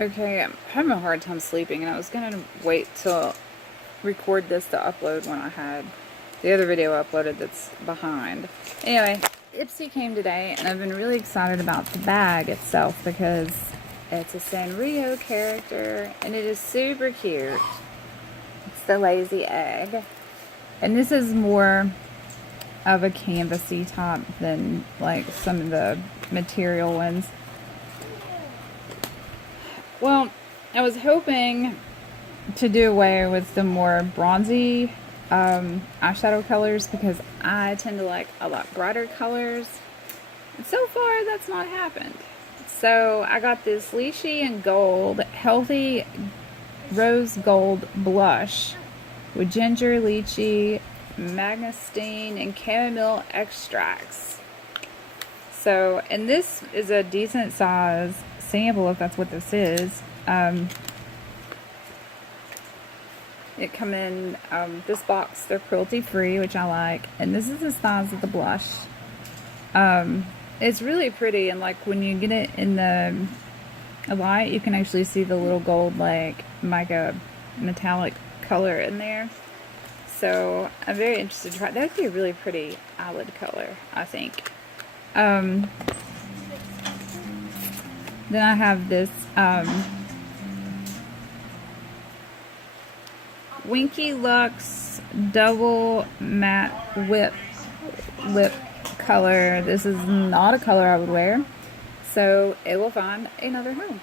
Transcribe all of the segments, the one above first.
Okay, I'm having a hard time sleeping, and I was gonna wait till record this to upload when I had the other video uploaded that's behind. Anyway, Ipsy came today, and I've been really excited about the bag itself because it's a Sanrio character, and it is super cute. It's the lazy egg. And this is more of a canvasy top than like some of the material ones. Well, I was hoping to do away with the more bronzy eyeshadow colors because I tend to like a lot brighter colors. And so far, that's not happened. So I got this lychee and gold healthy rose gold blush with ginger, lychee, mangosteen, and chamomile extracts. So, and this is a decent size sample if that's what this is. It come in this box. They're cruelty free, which I like, and this is the size of the blush. It's really pretty, and like when you get it in the light, you can actually see the little gold like mica metallic color in there. So I'm very interested to try. That would be a really pretty eyelid color, I think. Then I have this Winky Lux Double Matte Lip color. This is not a color I would wear, so it will find another home.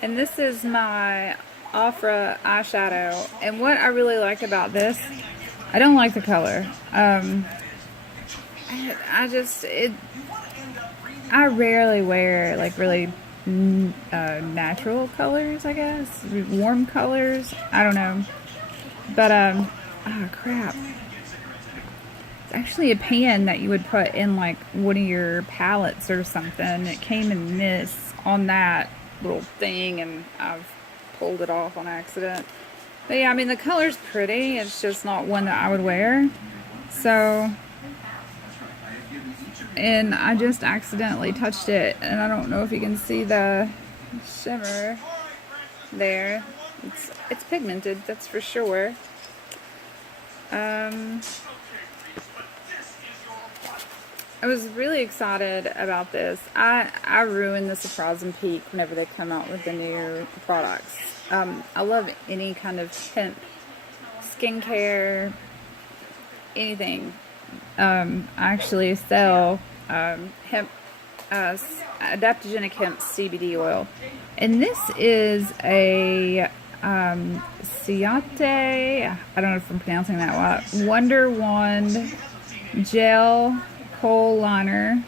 And this is my Ofra eyeshadow, and what I really like about this, I don't like the color. I rarely wear like really natural colors, I guess, warm colors. I don't know, but oh crap! It's actually a pan that you would put in like one of your palettes or something. It came in this on that little thing, and I've pulled it off on accident. But yeah, I mean the color's pretty. It's just not one that I would wear. So. And I just accidentally touched it, and I don't know if you can see the shimmer there. It's pigmented, that's for sure. I was really excited about this. I ruin the Surprise and Peak whenever they come out with the new products. I love any kind of hemp skincare, anything. I actually sell hemp adaptogenic hemp CBD oil, and this is a Ciate, I don't know if I'm pronouncing that right, Wonder Wand gel kohl liner,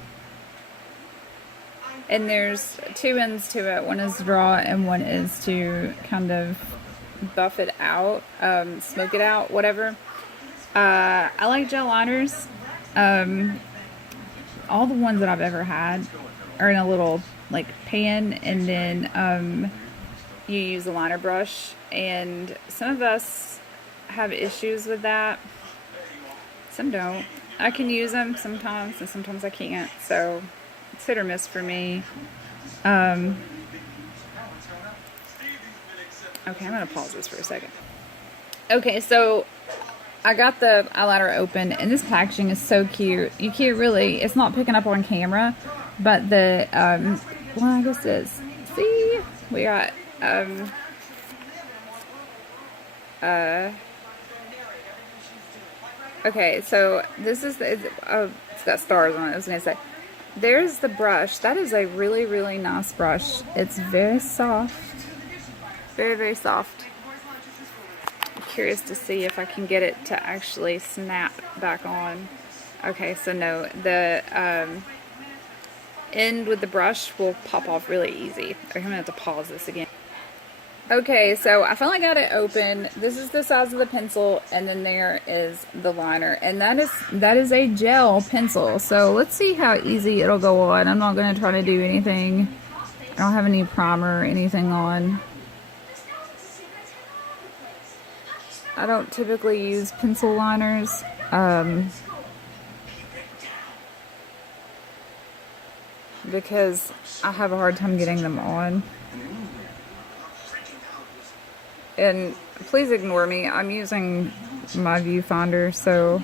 and there's two ends to it. One is draw and one is to kind of buff it out, smoke it out, whatever. I like gel liners. All the ones that I've ever had are in a little like pan, and then you use a liner brush, and some of us have issues with that. Some don't. I can use them sometimes, and sometimes I can't, so it's hit or miss for me. Okay, I'm gonna pause this for a second. Okay, so I got the eyeliner open, and this packaging is so cute. You can't really, it's not picking up on camera, but the, well, I guess it is. See, we got, okay, so this is the, it's got stars on it, I was gonna say. There's the brush. That is a really, really nice brush. It's very soft. Very, very soft. Curious to see if I can get it to actually snap back on. Okay, so no, the end with the brush will pop off really easy. Okay, I'm gonna have to pause this again. Okay, so I finally got it open. This is the size of the pencil, and then there is the liner, and that is a gel pencil. So let's see how easy it'll go on. I'm not gonna try to do anything. I don't have any primer or anything on. I don't typically use pencil liners. because I have a hard time getting them on. And please ignore me. I'm using my viewfinder, so.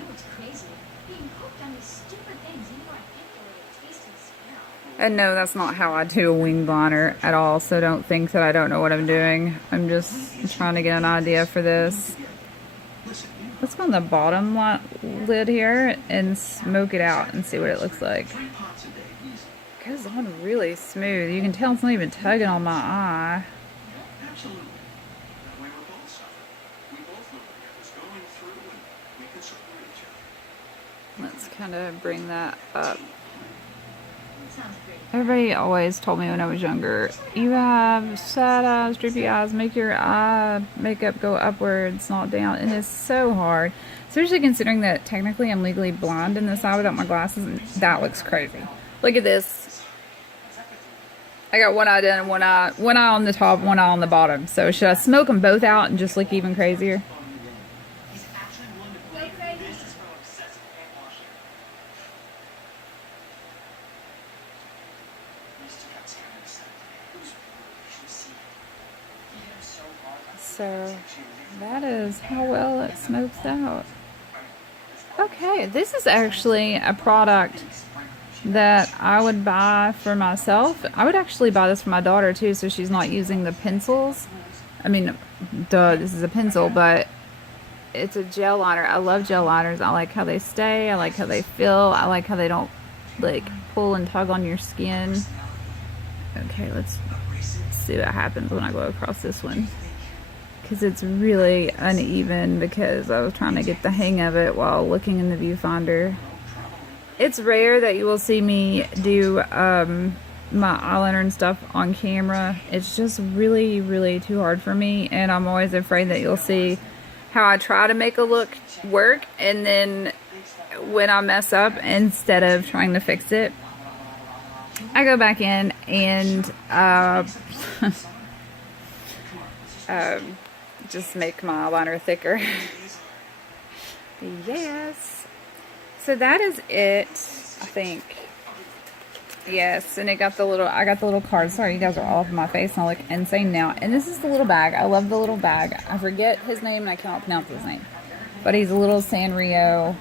And no, that's not how I do a wing liner at all, so don't think that I don't know what I'm doing. I'm just trying to get an idea for this. Let's go on the bottom lid here and smoke it out and see what it looks like. It goes on really smooth. You can tell it's not even tugging on my eye. Let's kind of bring that up. Everybody always told me when I was younger, you have sad eyes, droopy eyes, make your eye makeup go upwards, not down. And it's so hard. Especially considering that technically I'm legally blind in this eye without my glasses, and that looks crazy. Look at this. I got one eye done and one eye on the top, one eye on the bottom. So should I smoke them both out and just look even crazier? So that is how well it smokes out. Okay, this is actually a product that I would buy for myself. I would actually buy this for my daughter too, so she's not using the pencils. I mean, duh, this is a pencil, but it's a gel liner. I love gel liners. I like how they stay. I like how they feel. I like how they don't like pull and tug on your skin. Okay, let's see what happens when I go across this one. Because it's really uneven because I was trying to get the hang of it while looking in the viewfinder. It's rare that you will see me do my eyeliner and stuff on camera. It's just really, really too hard for me, and I'm always afraid that you'll see how I try to make a look work, and then when I mess up, instead of trying to fix it, I go back in and just make my eyeliner thicker. Yes. So that is it, I think. Yes, and it got the little, I got the little card. Sorry, you guys are all up in my face and I look insane now. And this is the little bag. I love the little bag. I forget his name and I cannot pronounce his name. But he's a little Sanrio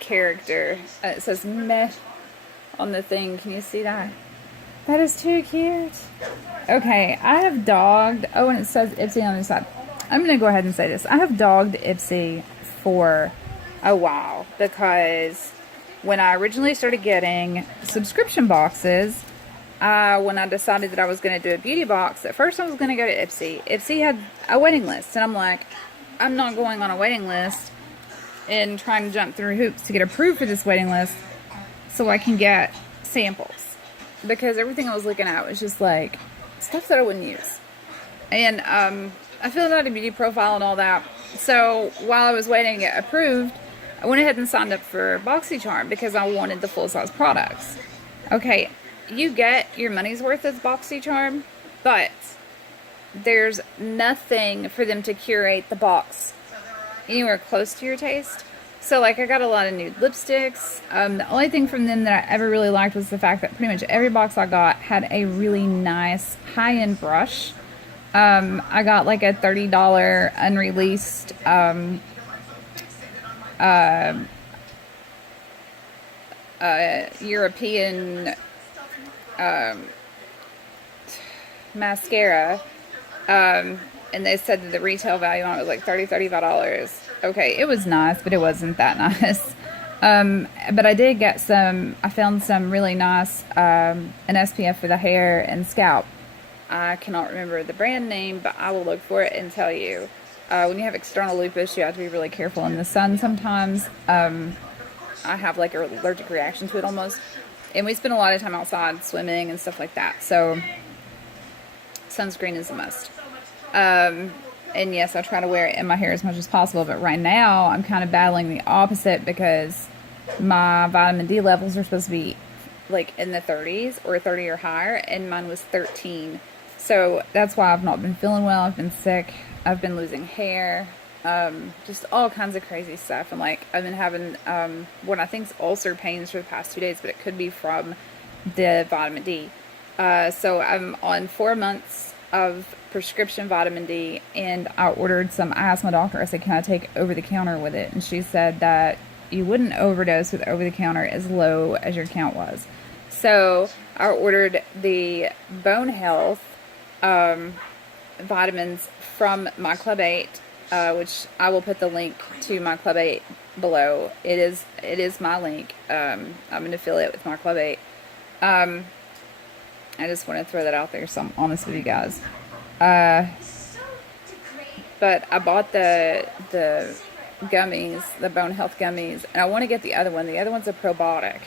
character. It says meh on the thing. Can you see that? That is too cute. Okay, I have dogged, oh, and it says Ipsy on the side. I'm going to go ahead and say this. I have dogged Ipsy for a while because when I originally started getting subscription boxes, when I decided that I was going to do a beauty box, at first I was going to go to Ipsy. Ipsy had a waiting list, and I'm like, I'm not going on a waiting list and trying to jump through hoops to get approved for this waiting list so I can get samples. Because everything I was looking at was just like stuff that I wouldn't use. And I filled out a beauty profile and all that. So while I was waiting to get approved, I went ahead and signed up for Boxy Charm because I wanted the full-size products. Okay, you get your money's worth as Boxy Charm, but there's nothing for them to curate the box anywhere close to your taste. So, like, I got a lot of nude lipsticks. The only thing from them that I ever really liked was the fact that pretty much every box I got had a really nice high-end brush. I got, like, a $30 unreleased European mascara. And they said that the retail value on it was like $35. Okay, it was nice, but it wasn't that nice. But I did get some, I found some really nice, an SPF for the hair and scalp. I cannot remember the brand name, but I will look for it and tell you. When you have external lupus, you have to be really careful in the sun sometimes. I have like an allergic reaction to it almost. And we spend a lot of time outside swimming and stuff like that. So sunscreen is a must. And yes, I try to wear it in my hair as much as possible, but right now I'm kind of battling the opposite because my vitamin D levels are supposed to be like in the 30s or 30 or higher, and mine was 13. So that's why I've not been feeling well. I've been sick. I've been losing hair. just all kinds of crazy stuff. And like I've been having what I think's ulcer pains for the past 2 days, but it could be from the vitamin D. So I'm on 4 months of prescription vitamin D, and I ordered some. I asked my doctor, I said, can I take over the counter with it? And she said that you wouldn't overdose with over the counter as low as your count was. So I ordered the Bone Health vitamins from my Club 8, which I will put the link to my Club 8 below. It is my link. I'm an affiliate with my Club 8. I just want to throw that out there, so I'm honest with you guys. But I bought the gummies, the Bone Health gummies, and I want to get the other one. The other one's a probiotic.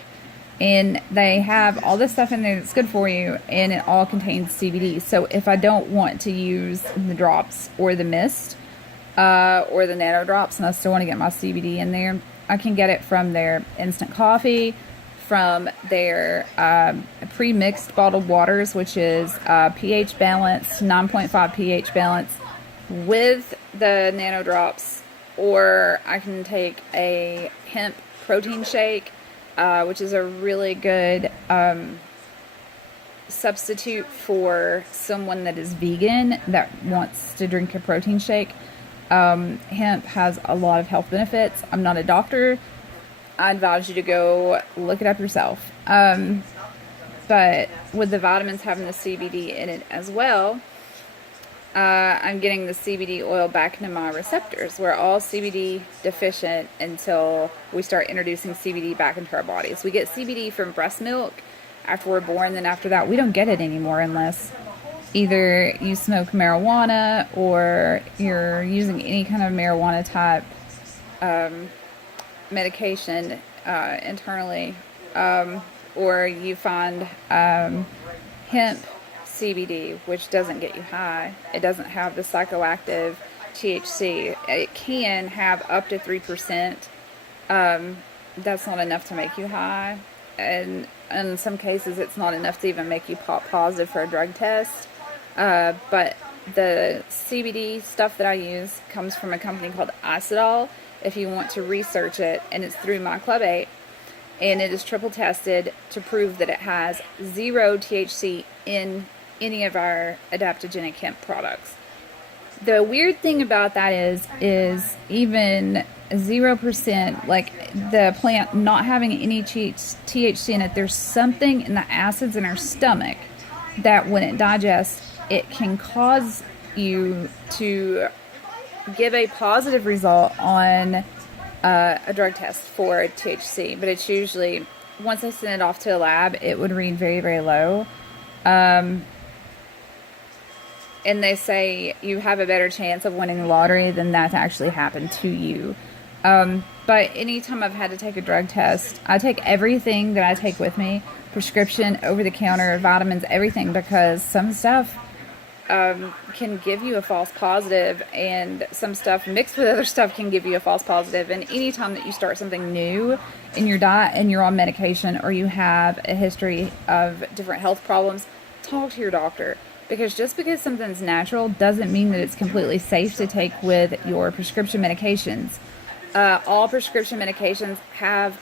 And they have all this stuff in there that's good for you, and it all contains CBD. So if I don't want to use the drops or the mist or the nano drops, and I still want to get my CBD in there, I can get it from their instant coffee, from their pre-mixed bottled waters, which is pH balanced, 9.5 pH balance, with the nano drops, or I can take a hemp protein shake, which is a really good substitute for someone that is vegan that wants to drink a protein shake. Hemp has a lot of health benefits. I'm not a doctor. I advise you to go look it up yourself. But with the vitamins having the CBD in it as well, I'm getting the CBD oil back into my receptors. We're all CBD deficient until we start introducing CBD back into our bodies. We get CBD from breast milk after we're born, then after that we don't get it anymore unless either you smoke marijuana or you're using any kind of marijuana type medication internally, or you find hemp CBD, which doesn't get you high. It doesn't have the psychoactive THC. It can have up to 3%. That's not enough to make you high, and in some cases it's not enough to even make you pop positive for a drug test. But the CBD stuff that I use comes from a company called Isodol. If you want to research it, and it's through my Club 8, and it is triple tested to prove that it has 0 THC in any of our adaptogenic hemp products. The weird thing about that is even 0%, like the plant not having any THC in it, there's something in the acids in our stomach that when it digests, it can cause you to give a positive result on a drug test for THC, but it's usually, once I send it off to a lab, it would read very, very low. And they say you have a better chance of winning the lottery than that to actually happen to you. But anytime I've had to take a drug test, I take everything that I take with me, prescription, over-the-counter, vitamins, everything, because some stuff can give you a false positive, and some stuff mixed with other stuff can give you a false positive. And anytime that you start something new in your diet and you're on medication, or you have a history of different health problems, talk to your doctor. Because just because something's natural doesn't mean that it's completely safe to take with your prescription medications. All prescription medications have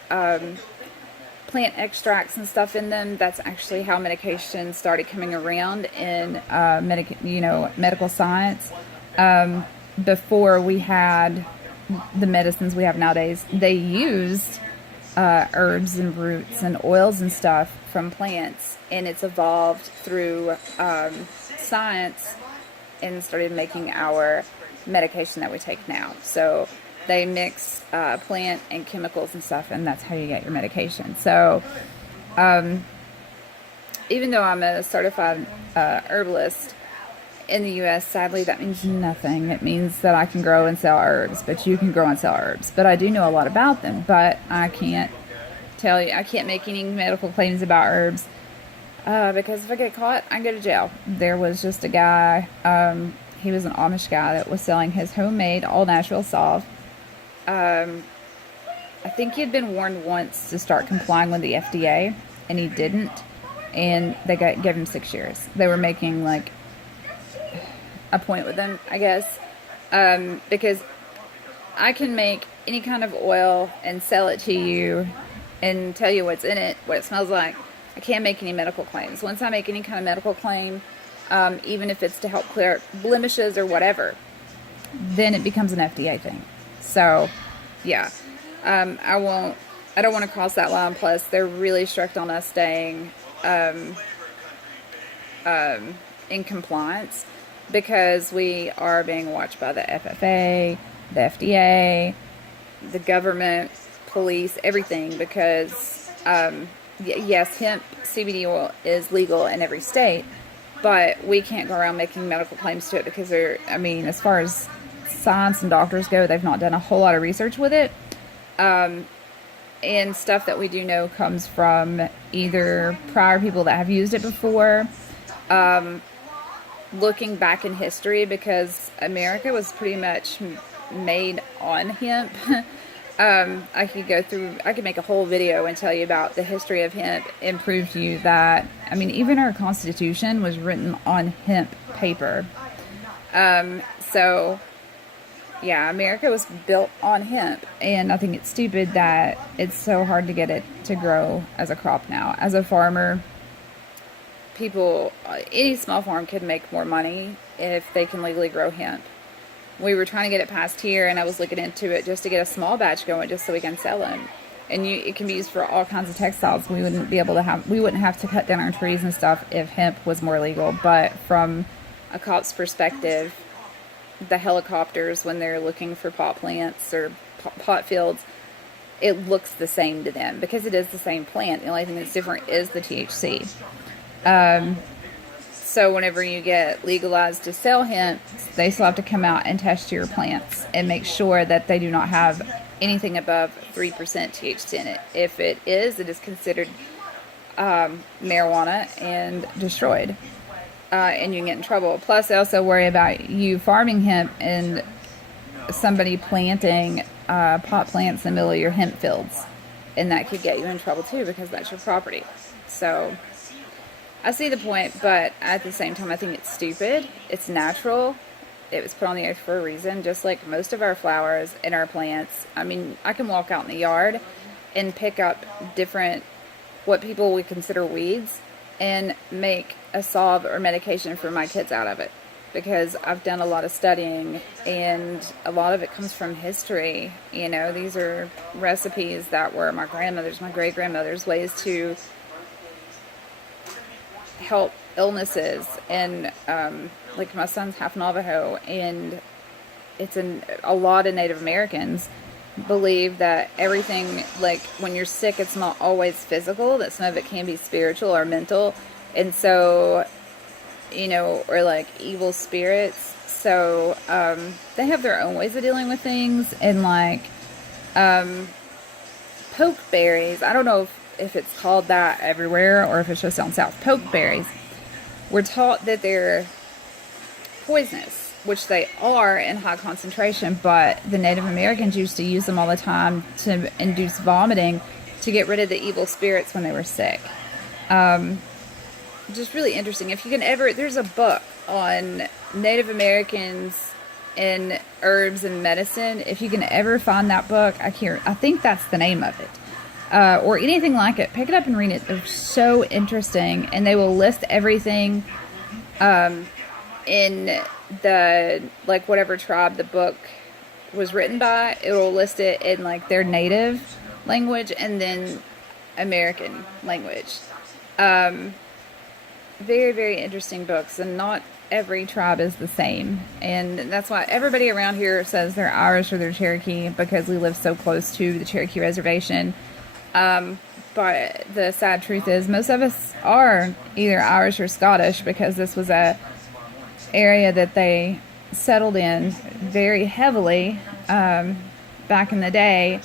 plant extracts and stuff in them. That's actually how medication started coming around in medical science. Before we had the medicines we have nowadays, they used herbs and roots and oils and stuff from plants, and it's evolved through science and started making our medication that we take now. So they mix plant and chemicals and stuff, and that's how you get your medication. So even though I'm a certified herbalist in the U.S., sadly that means nothing. It means that I can grow and sell herbs, but you can grow and sell herbs. But I do know a lot about them, but I can't tell you, I can't make any medical claims about herbs because if I get caught, I go to jail. There was just a guy, he was an Amish guy that was selling his homemade all-natural salve. I think he had been warned once to start complying with the FDA, and he didn't, and they gave him 6 years. They were making like a point with him, I guess, because I can make any kind of oil and sell it to you and tell you what's in it, what it smells like. I can't make any medical claims. Once I make any kind of medical claim, even if it's to help clear up blemishes or whatever, then it becomes an FDA thing. So, yeah, I don't want to cross that line. Plus, they're really strict on us staying in compliance because we are being watched by the FFA, the FDA, the government, police, everything. Because yes, hemp CBD oil is legal in every state, but we can't go around making medical claims to it because they're, I mean, as far as science and doctors go, they've not done a whole lot of research with it. And stuff that we do know comes from either prior people that have used it before, looking back in history, because America was pretty much made on hemp. I could make a whole video and tell you about the history of hemp and prove to you that, I mean, even our Constitution was written on hemp paper. So, yeah, America was built on hemp, and I think it's stupid that it's so hard to get it to grow as a crop now. As a farmer, people, any small farm could make more money if they can legally grow hemp. We were trying to get it passed here, and I was looking into it just to get a small batch going, just so we can sell them. And it can be used for all kinds of textiles. We wouldn't have to cut down our trees and stuff if hemp was more legal. But from a cop's perspective, the helicopters, when they're looking for pot plants or pot fields, it looks the same to them because it is the same plant. The only thing that's different is the THC. So whenever you get legalized to sell hemp, they still have to come out and test your plants and make sure that they do not have anything above 3% THC in it. If it is considered marijuana and destroyed. And you can get in trouble. Plus, they also worry about you farming hemp and somebody planting pot plants in the middle of your hemp fields. And that could get you in trouble too, because that's your property. So, I see the point, but at the same time, I think it's stupid. It's natural. It was put on the earth for a reason, just like most of our flowers and our plants. I mean, I can walk out in the yard and pick up different, what people would consider weeds, and make a salve or medication for my kids out of it, because I've done a lot of studying, and a lot of it comes from history. You know, these are recipes that were my grandmother's, my great-grandmother's, ways to help illnesses. And like my son's half Navajo, and it's a lot of Native Americans believe that everything, like when you're sick, it's not always physical, that some of it can be spiritual or mental. And so, you know, or like evil spirits. So they have their own ways of dealing with things. And like pokeberries, I don't know if it's called that everywhere or if it's just down south. Pokeberries, we're taught that they're poisonous, which they are in high concentration, but the Native Americans used to use them all the time to induce vomiting to get rid of the evil spirits when they were sick. Just really interesting. If you can ever, there's a book on Native Americans and herbs and medicine. If you can ever find that book, I think that's the name of it. Or anything like it, pick it up and read it. They're so interesting, and they will list everything in the, like, whatever tribe the book was written by. It will list it in like their native language and then American language. Very, very interesting books, and not every tribe is the same. And that's why everybody around here says they're Irish or they're Cherokee, because we live so close to the Cherokee Reservation. But the sad truth is most of us are either Irish or Scottish, because this was a area that they settled in very heavily back in the day.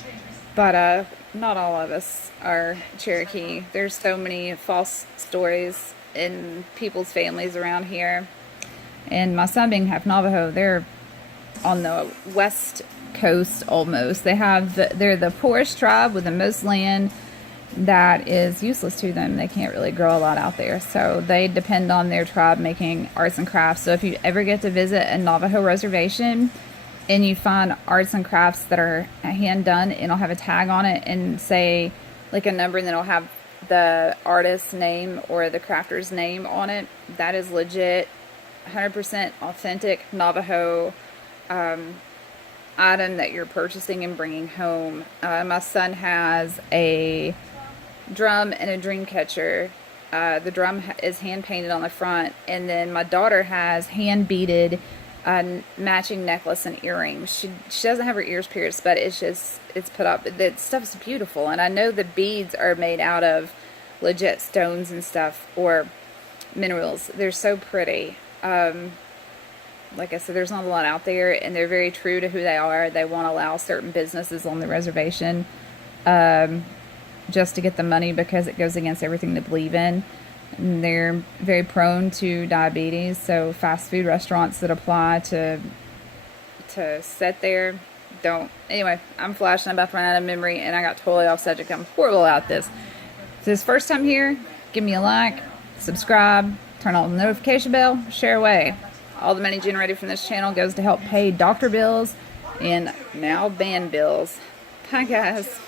But not all of us are Cherokee. There's so many false stories in people's families around here. And my son being half Navajo, they're on the west coast almost. They're the poorest tribe with the most land that is useless to them. They can't really grow a lot out there, so they depend on their tribe making arts and crafts. So if you ever get to visit a Navajo reservation, and you find arts and crafts that are hand done, and it'll have a tag on it and say like a number, and then it'll have the artist's name or the crafter's name on it. That is legit 100% authentic Navajo item that you're purchasing and bringing home. My son has a drum and a dream catcher. The drum is hand painted on the front, and then my daughter has hand beaded matching necklace and earrings. She doesn't have her ears pierced, but it's put up. The stuff's beautiful, and I know the beads are made out of legit stones and stuff, or minerals. They're so pretty. Like I said, there's not a lot out there, and they're very true to who they are. They won't allow certain businesses on the reservation just to get the money, because it goes against everything they believe in. And they're very prone to diabetes, so fast food restaurants that apply to sit there don't. Anyway, I'm flashing. I'm about to run out of memory, and I got totally off subject. I'm horrible at this. If this is first time here, give me a like, subscribe, turn on the notification bell, share away. All the money generated from this channel goes to help pay doctor bills and now band bills. Bye, guys.